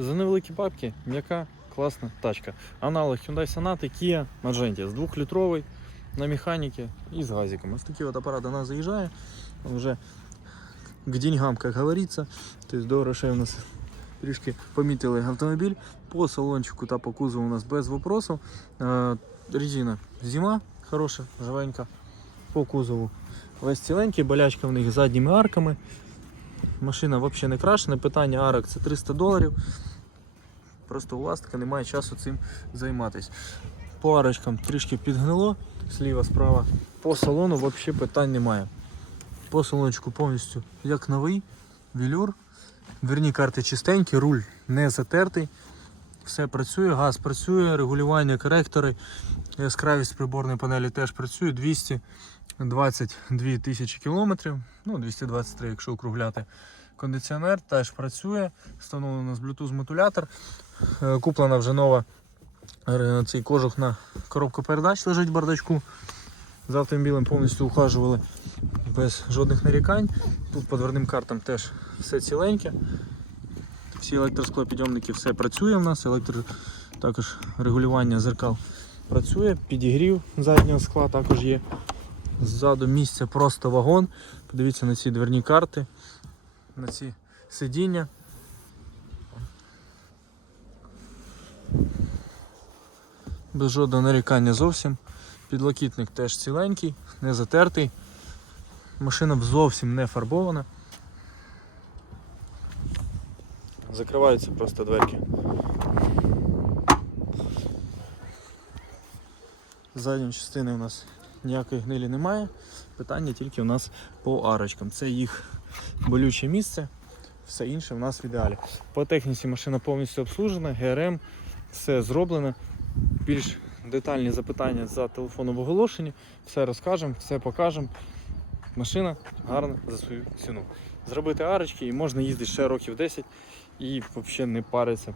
За невеликі бабки, м'яка, класна тачка. Аналог Hyundai Sonata, Kia Magenta з 2-літровий на механіки і з газиком. Ось такий от апарат до нас заїжджає. Вже к деньгам, як говориться. Тобто до грошей у нас трішки помітили автомобіль. По салончику та по кузову у нас без вопросов. Е, Резина зима хороша, живенька. По кузову весь ціленький, болячка в них задніми арками. Машина взагалі не крашена. Питання арок це 300 доларів. Просто у власника немає часу цим займатися. По арочкам трішки підгнило, зліва, справа. По салону взагалі питань немає. По салончику повністю як новий, велюр. Дверні карти чистенькі, руль не затертий. Все працює, газ працює, регулювання, коректори, яскравість приборної панелі теж працює. 222 тисячі кілометрів, ну 223, якщо округляти. Кондиціонер теж працює, встановлено у нас Bluetooth модулятор. Е, Куплена вже нова е, цей кожух на коробку передач лежить в бардачку. За автомобілем повністю ухажували без жодних нарікань. Тут по дверним картам теж все ціленьке. Всі електросклопідйомники все працює в нас, електро... також регулювання зеркал працює, підігрів заднього скла також є. Ззаду місця просто вагон. Подивіться на ці дверні карти, на ці сидіння. Без жодного нарікання зовсім. Підлокітник теж ціленький, не затертий. Машина зовсім не фарбована. Закриваються просто дверки. Задньої частини у нас ніякої гнилі немає. Питання тільки у нас по арочкам. Це їх болюче місце, все інше у нас в ідеалі. По техніці машина повністю обслужена, ГРМ, все зроблено. Більш детальні запитання за телефоном в оголошенні. Все розкажемо, все покажемо. Машина гарна за свою ціну. Зробити арочки і можна їздити ще років 10 і взагалі не париться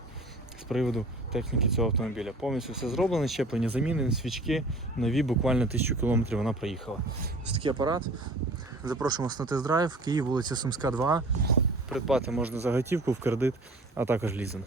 з приводу техніки цього автомобіля. Повністю все зроблено, щеплення замінені, свічки, нові, буквально 1000 км вона проїхала. Ось такий апарат. Запрошуємо вас на тест-драйв, Київ, вулиця Сумська, 2. Придбати можна за готівку в кредит, а також лізинг.